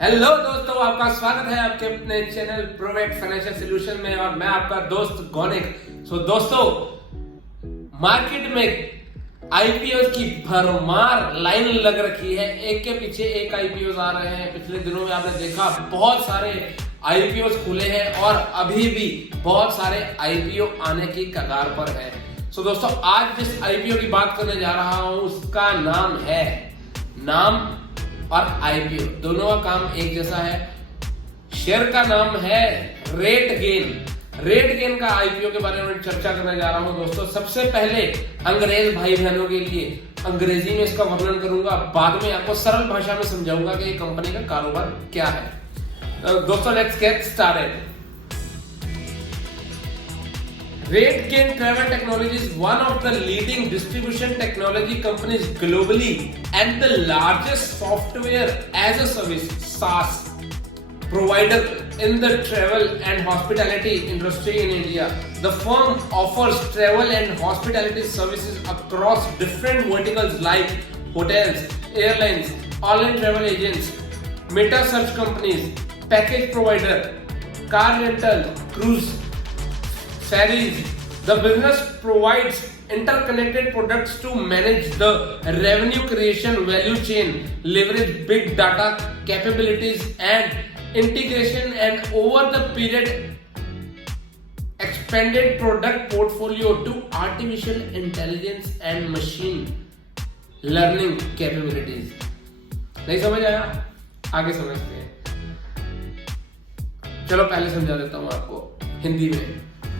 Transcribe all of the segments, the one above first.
Hello दोस्तों, आपका स्वागत है आपके अपने चैनल प्रोवेट फाइनेंशियल सॉल्यूशन में और मैं आपका दोस्त गौनिक। दोस्तों, मार्केट में आईपीओ की भरमार लाइन लग रखी है। एक के पीछे एक आईपीओ आ रहे हैं। पिछले दिनों में आपने देखा बहुत सारे आईपीओ खुले हैं और अभी भी बहुत सारे आईपीओ आने की कगार पर है। दोस्तों, आज जिस आईपीओ की बात करने जा रहा हूं उसका नाम है और आईपीओ दोनों का काम एक जैसा है। शेयर का नाम है रेट गेन का आईपीओ के बारे में चर्चा करने जा रहा हूं। दोस्तों, सबसे पहले अंग्रेज भाई बहनों के लिए अंग्रेजी में इसका वर्णन करूंगा, बाद में आपको सरल भाषा में समझाऊंगा कि ये कंपनी का कारोबार क्या है। दोस्तों, let's get started. RateGain Travel Technology is one of the leading distribution technology companies globally and the largest software as a service (SaaS) provider in the travel and hospitality industry in India. The firm offers travel and hospitality services across different verticals like hotels, airlines, online travel agents, meta search companies, package provider, car rental, cruise ferries. The business provides interconnected products to manage the revenue creation value chain, leverage big data capabilities and integration, and over the period expanded product portfolio to artificial intelligence and machine learning capabilities. नहीं समझ आया? आगे समझते हैं। चलो पहले समझा देता हूं आपको हिंदी में।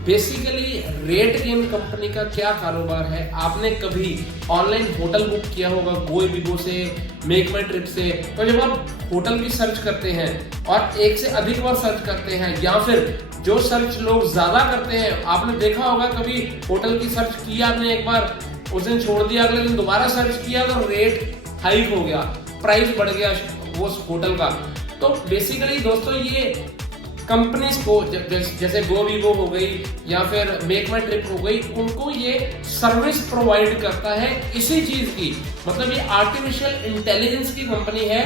बेसिकली RateGain कंपनी का क्या कारोबार है। आपने कभी ऑनलाइन होटल बुक किया होगा गोइबिबो से, मेक माई ट्रिप से। तो जब आप होटल की सर्च करते हैं और एक से अधिक बार सर्च करते हैं या फिर जो सर्च लोग ज्यादा करते हैं, आपने देखा होगा कभी होटल की सर्च किया आपने एक बार, उस दिन छोड़ दिया, अगले दिन दोबारा सर्च किया तो रेट हाइक हो गया, प्राइस बढ़ गया वो होटल का। तो बेसिकली दोस्तों, ये कंपनीज को जैसे गोविबो हो गई या फिर मेक माई ट्रिप हो गई, उनको ये सर्विस प्रोवाइड करता है इसी चीज की। मतलब ये आर्टिफिशियल इंटेलिजेंस की कंपनी है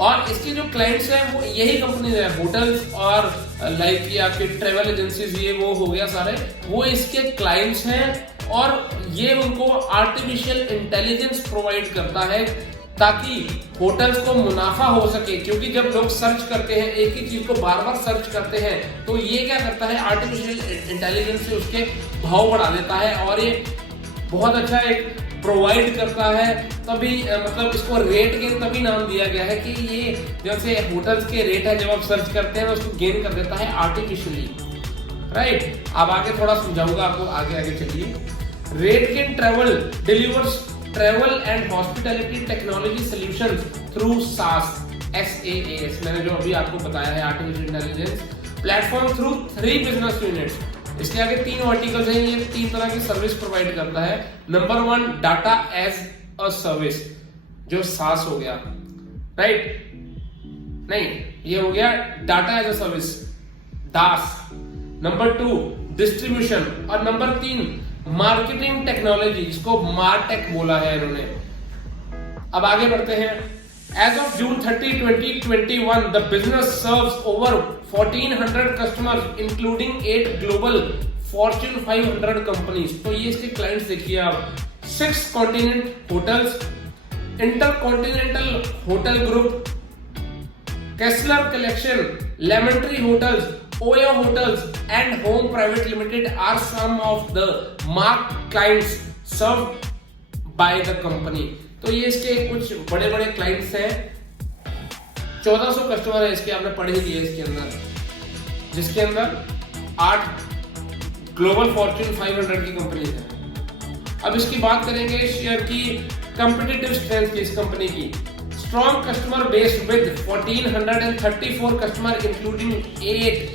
और इसके जो क्लाइंट्स हैं वो यही कंपनी है। होटल्स और लाइक ये आपके ट्रेवल एजेंसीज, ये वो हो गया सारे, वो इसके क्लाइंट्स हैं और ये उनको आर्टिफिशियल इंटेलिजेंस प्रोवाइड करता है ताकि होटल्स को मुनाफा हो सके। क्योंकि जब लोग सर्च करते हैं, एक ही चीज को बार बार सर्च करते हैं, तो ये क्या करता है, आर्टिफिशियल इंटेलिजेंस से उसके भाव बढ़ा देता है और ये बहुत अच्छा एक प्रोवाइड करता है। तभी मतलब इसको RateGain तभी नाम दिया गया है कि ये जैसे होटल्स के रेट है, जब आप सर्च करते हैं उसको गेन कर देता है आर्टिफिशियली, राइट। अब आगे थोड़ा समझाऊंगा आपको, आगे चलिए। RateGain travel delivers travel and hospitality technology solutions through SaaS मैंने जो अभी आपको बताया है, artificial intelligence platform through 3 business units. इसके आगे 3 वर्टिकल्स हैं। ये 3 तरह की सर्विस प्रोवाइड करता है। Number 1 data as a service, जो SaaS हो गया, राइट। नहीं, ये हो गया data as a service, DaaS। Number 2 distribution और नंबर 3 मार्केटिंग टेक्नोलॉजी, जिसको मार्टेक बोला है इन्होंने। अब आगे बढ़ते हैं। As of June 30, 2021 the business serves over 1400 customers including 8 global Fortune 500 companies. तो ये इसके क्लाइंट्स देखिए आप। 6 continent hotels, InterContinental hotel group, केसलर collection, lemon tree hotels, Oyo Hotels and Home Private Limited are some of the marquee clients served by the company. तो ये इसके कुछ बड़े बड़े क्लाइंट्स हैं। 1400 कस्टमर है इसके, आपने पढ़ ही लिए इसके अंदर, जिसके अंदर 8 ग्लोबल फॉर्च्यून 500 की कंपनी है। अब इसकी बात करेंगे शेयर की कंपिटिटिव स्ट्रेंथ की इस कंपनी की। Strong customer base with 1434 customers including 8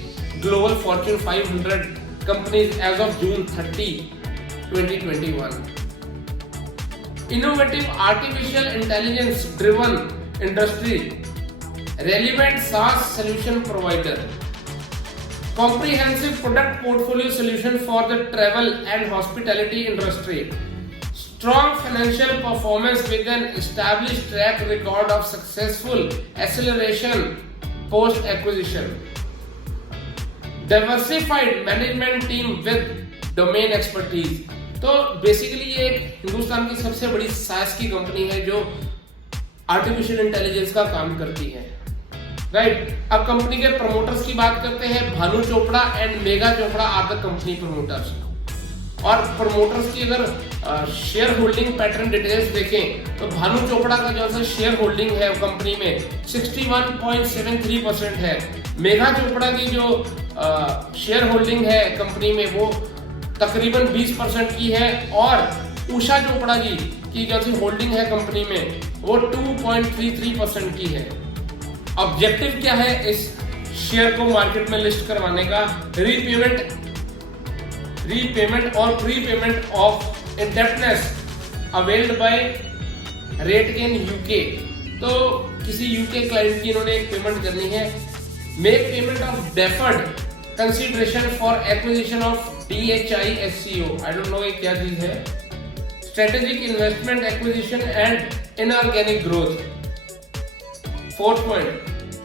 global Fortune 500 companies as of June 30, 2021. Innovative artificial intelligence driven industry, relevant SaaS solution provider, comprehensive product portfolio solution for the travel and hospitality industry, strong financial performance with an established track record of successful acceleration post acquisition, diversified management team with domain expertise। तो basically ये एक हिंदुस्तान की सबसे बड़ी सास की company है जो आर्टिफिशियल इंटेलिजेंस का काम करती है, राइट। अब कंपनी के प्रमोटर्स की बात करते हैं। Bhanu Chopra and Megha Chopra are the company promoters. और प्रमोटर्स की अगर शेयर होल्डिंग पैटर्न डिटेल्स देखें तो भानु चोपड़ा का जो सा शेयर होल्डिंग है कंपनी में 61.73% है। मेगा चोपड़ा की जो शेयर होल्डिंग है कंपनी में वो तकरीबन 20% की है। और उषा चोपड़ा जी की जो सी होल्डिंग है कंपनी में वो 2.33% की है। ऑब्जेक्टिव क्या है इस शेयर को मार्केट में लिस्ट करवाने का? रीपेमेंट और prepayment of indebtedness availed by RateGain UK. तो किसी यूके क्लाइंट की इन्होंने एक पेमेंट करनी है। Make payment of deferred consideration for acquisition of DHISCO, I don't know ये क्या चीज है। Strategic investment acquisition and inorganic growth. Fourth point,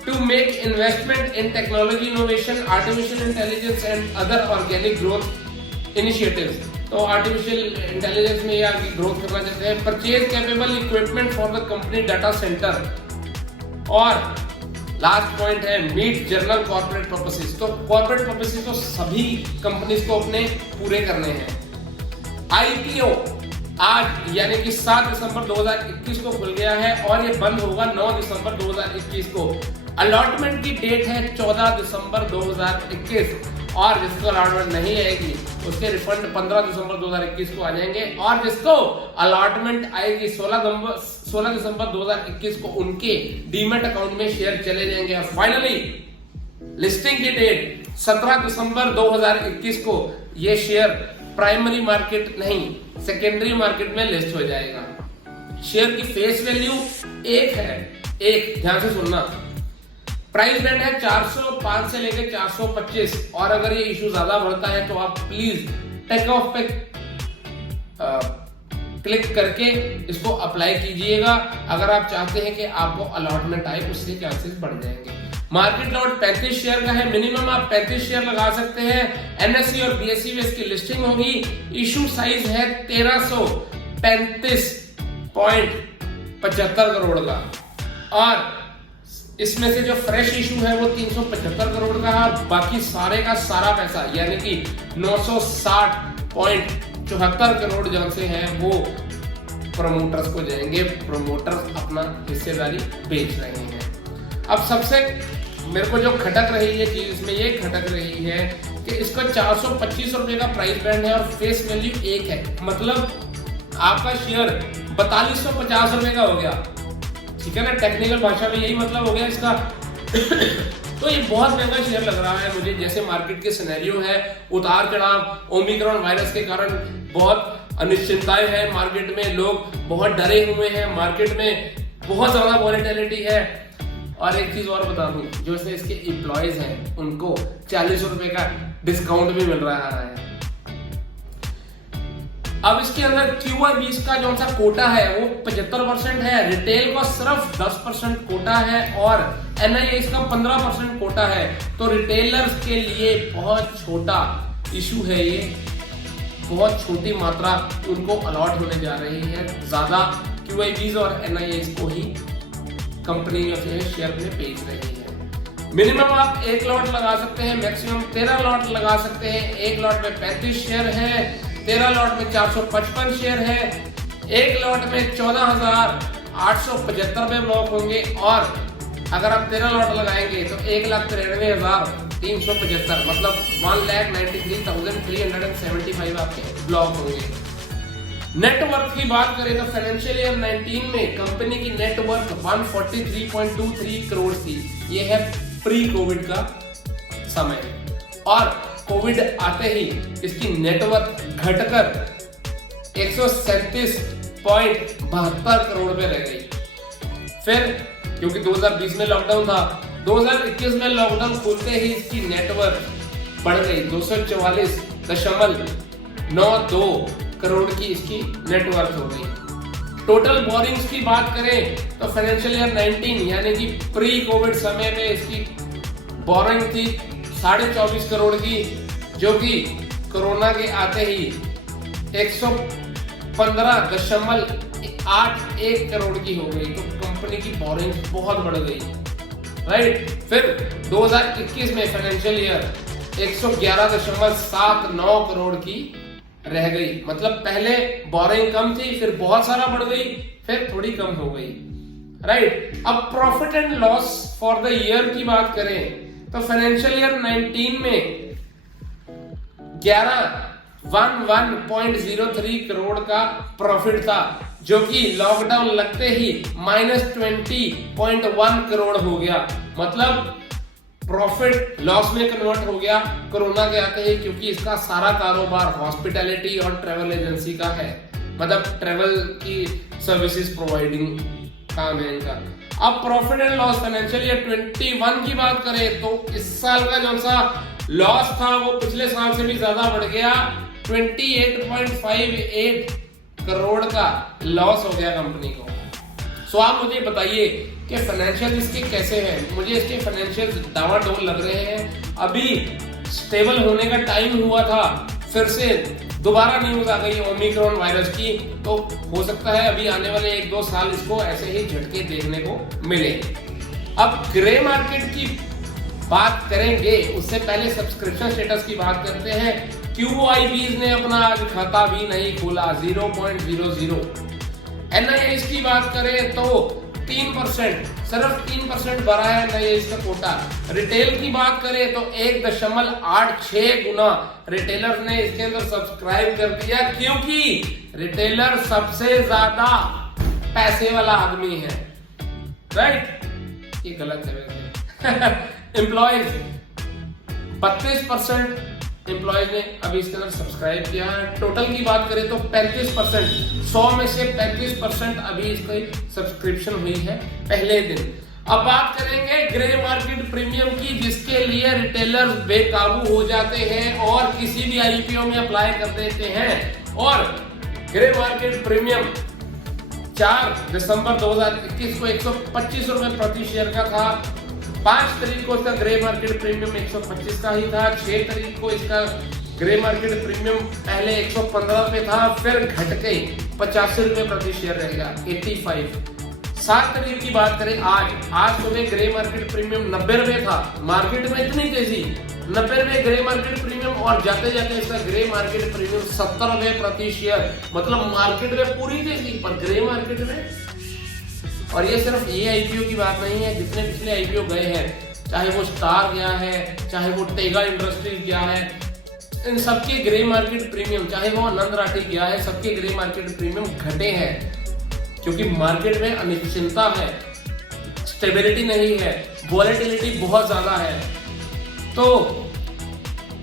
to make investment in technology innovation, artificial intelligence and other organic growth initiatives. तो artificial intelligence में ये आगे growth करना चाहते हैं। Purchase capable equipment for the company data centre. और last point है meet general corporate purposes. तो कॉर्पोरेट पर्पसेस तो सभी कंपनीज को अपने पूरे करने हैं। IPO आज यानी कि 7 दिसंबर 2021 को खुल गया है और ये बंद होगा 9 दिसंबर 2021 को। अलॉटमेंट की डेट है 14 दिसंबर 2021 और जिसको अलॉटमेंट नहीं आएगी उसके रिफंड 15 दिसंबर 2021 को आ जाएंगे। और जिसको अलॉटमेंट आएगी 16 दिसंबर 2021 को उनके डीमेट अकाउंट में शेयर चले जाएंगे। और फाइनली लिस्टिंग की डेट 17 दिसंबर 2021 को ये शेयर प्राइमरी मार्केट नहीं सेकेंडरी मार्केट में लिस्ट हो जाएगा। शेयर की फेस वैल्यू 1 है, 1 ध्यान से सुनना। प्राइस बैंड है 405 से लेकर 425 और अगर ये इशू ज्यादा बढ़ता है तो आप प्लीज टेक ऑफ पे क्लिक करके इसको अप्लाई कीजिएगा। अगर आप चाहते हैं कि आपको अलॉटमेंट आए उससे चांसेस बढ़ जाएंगे। मार्केट लॉट 35 शेयर का है, मिनिमम आप 35 शेयर लगा सकते हैं। NSE और BSE में इसकी लिस्टिंग होगी। इशू साइज है 1335.75 करोड़ का और इसमें से जो फ्रेश इशू है वो 375 करोड़ का है। बाकी सारे का सारा पैसा यानी कि 960.74 करोड़ जहां से है वो प्रमोटर्स को जाएंगे। प्रमोटर्स अपना हिस्सेदारी बेच रहे हैं। अब सबसे मेरे को जो खटक रही है चीज इसमें ये खटक रही है कि इसका 425 रुपए का प्राइस बैंड है और फेस वैल्यू 1 है। मतलब आपका शेयर 4250 रुपए का हो गया, ठीक है ना। टेक्निकल भाषा में यही मतलब हो गया इसका। तो ये बहुत महंगा शेयर लग रहा है मुझे। जैसे मार्केट के सिनेरियो है, उतार चढ़ाव, ओमिक्रॉन वायरस के कारण बहुत अनिश्चितताएं हैं मार्केट में, लोग बहुत डरे हुए हैं, मार्केट में बहुत ज्यादा वॉलेटिलिटी है। और एक चीज और बता दूं, जो इसके एम्प्लॉयज हैं उनको 40 रुपए का डिस्काउंट भी मिल रहा है। अब इसके अंदर QIBs का जो सा कोटा है वो 75% है, रिटेल का सिर्फ 10% कोटा है और NIIs का 15% कोटा है। तो रिटेलर्स के लिए बहुत छोटा इशू है ये, बहुत छोटी मात्रा उनको अलॉट होने जा रही है। ज्यादा QIBs और NIIs को ही कंपनी शेयर में बेच रही है। मिनिमम आप 1 लॉट लगा सकते हैं, मैक्सिमम 13 लॉट लगा सकते हैं। 1 लॉट में 35 शेयर है, 13 लॉट में 455 शेयर है, 1 लॉट में 14,875 में ब्लॉक होंगे। और अगर आप 13 लॉट लगाएंगे तो 1,93,375 मतलब 1,93,375 आपके ब्लॉक होंगे। नेटवर्थ की बात करें तो फाइनेंशियल ईयर 19 में कंपनी की नेटवर्थ 143.23 करोड़ थी। ये है प्री कोविड का समय और कोविड आते ही इसकी नेटवर्थ घटकर 137.72 करोड़ पे रह गई। फिर क्योंकि 2020 में लॉकडाउन था, 2021 में लॉकडाउन खुलते ही इसकी नेटवर्थ बढ़ गई 244.92 करोड़ की इसकी नेटवर्थ हो गई। टोटल बोरिंग्स की बात करें तो फाइनेंशियल ईयर 19 यानी कि प्री कोविड समय में इसकी बोरिंग थी 24.5 करोड़ की, जो कि कोरोना के आते ही 115.81 करोड़ की हो गई। तो कंपनी की बोरिंग बहुत बढ़ गई, राइट। फिर 2021 में फाइनेंशियल ईयर 111.79 करोड़ की रह गई। मतलब पहले बोरिंग कम थी, फिर बहुत सारा बढ़ गई, फिर थोड़ी कम हो गई, राइट। अब profit and loss for the year की बात करें तो फाइनेंशियल ईयर 19 में 11.03 करोड़ का प्रॉफिट था, जो कि लॉकडाउन लगते ही -20.1 करोड़ हो गया। मतलब प्रॉफिट लॉस में कन्वर्ट हो गया कोरोना के आते ही, क्योंकि इसका सारा कारोबार हॉस्पिटैलिटी और ट्रैवल एजेंसी का है। मतलब ट्रैवल की सर्विसेज प्रोवाइडिंग काम है इनका। अब profit and loss financial year 21 की बात करें तो इस साल का जो सा लॉस था वो पिछले साल से भी ज्यादा बढ़ गया। 28.58 करोड़ का लॉस हो गया कंपनी को। सो आप मुझे बताइए कि फाइनेंशियल इसके कैसे हैं। मुझे इसके फाइनेंशियल डावाडोल लग रहे हैं। अभी स्टेबल होने का टाइम हुआ था, फिर से दोबारा न्यूज आ गई ओमिक्रॉन वायरस की, तो हो सकता है अभी आने वाले 1-2 साल इसको ऐसे ही झटके देखने को मिले। अब ग्रे मार्केट की बात करेंगे, उससे पहले सब्सक्रिप्शन स्टेटस की बात करते हैं। QIBs ने अपना आज खाता भी नहीं खोला, 0.00। NIIs की बात करें तो 3%, सिर्फ 3% बढ़ा है NIIs का कोटा। रिटेल की बात करें तो 1.86 गुना रिटेलर ने इसके अंदर सब्सक्राइब कर दिया, क्योंकि रिटेलर सबसे ज्यादा पैसे वाला आदमी है, राइट। ये गलत है वैसे। एम्प्लॉयज 32% एम्प्लॉयज ने अभी इसके अंदर सब्सक्राइब किया है। टोटल की बात करें तो 35%, 100 में से 35% अभी इसकी सब्सक्रिप्शन हुई है पहले दिन। अब बात करेंगे ग्रे मार्केट प्रीमियम की, जिसके लिए रिटेलर्स बेकाबू हो जाते हैं और किसी भी IPO में अप्लाई कर देते हैं। और ग्रे मार्केट प्रीमियम 4 दिसंबर 2021 को 125 रुपए प्रति शेयर का था। 5 तारीख को इसका ग्रे मार्केट प्रीमियम 125 का ही था। 6 तारीख को इसका ग्रे मार्केट प्रीमियम पहले 115 रुपए था, फिर घट के 85 रुपए प्रति शेयर रहेगा, 85। 7 तारीख की बात करें आज सुबह ग्रे मार्केट प्रीमियम 90 रुपए था। मार्केट में इतनी तेजी, 90 रुपए ग्रे मार्केट प्रीमियम, और जाते जाते इसका ग्रे मार्केट प्रीमियम 70 रुपए प्रति शेयर। मतलब मार्केट में पूरी तेजी, पर ग्रे मार्केट में। और ये सिर्फ ये IPO की बात नहीं है, जितने पिछले IPO गए हैं, चाहे वो स्टार गया है, चाहे वो टेगा इंडस्ट्रीज गया है, इन सबके ग्रे मार्केट प्रीमियम, चाहे वो आनंद राठी गया है, सबके ग्रे मार्केट प्रीमियम घटे हैं, क्योंकि मार्केट में अनिश्चितता है, स्टेबिलिटी नहीं है, वॉलेटिलिटी बहुत ज्यादा है। तो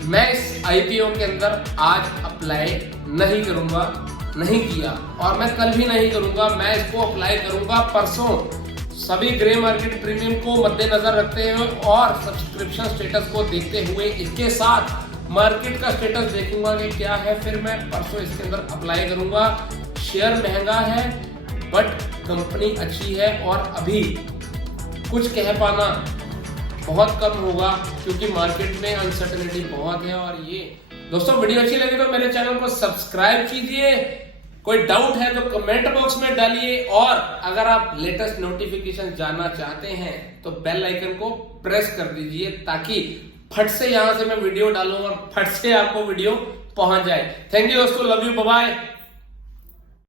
मैं इस IPO के अंदर आज अप्लाई नहीं करूंगा, नहीं किया, और मैं कल भी नहीं करूंगा। मैं इसको अप्लाई करूंगा परसों, सभी ग्रे मार्केट प्रीमियम को मद्देनजर रखते हुए और सब्सक्रिप्शन स्टेटस को देखते हुए, इसके साथ मार्केट का स्टेटस देखूंगा कि क्या है, फिर मैं परसों इसके अंदर अप्लाई करूंगा। शेयर महंगा है बट कंपनी अच्छी है, और अभी कुछ कह पाना बहुत कम होगा, क्योंकि मार्केट में अनसर्टेनिटी बहुत है। और ये दोस्तों, वीडियो अच्छी लगी तो मेरे चैनल को सब्सक्राइब कीजिए, कोई डाउट है तो कमेंट बॉक्स में डालिए, और अगर आप लेटेस्ट नोटिफिकेशन जानना चाहते हैं तो बेल आइकन को प्रेस कर दीजिए, ताकि फट से यहां से मैं वीडियो डालूं और फट से आपको वीडियो पहुंच जाए। थैंक यू दोस्तों, लव यू, बाय बाय।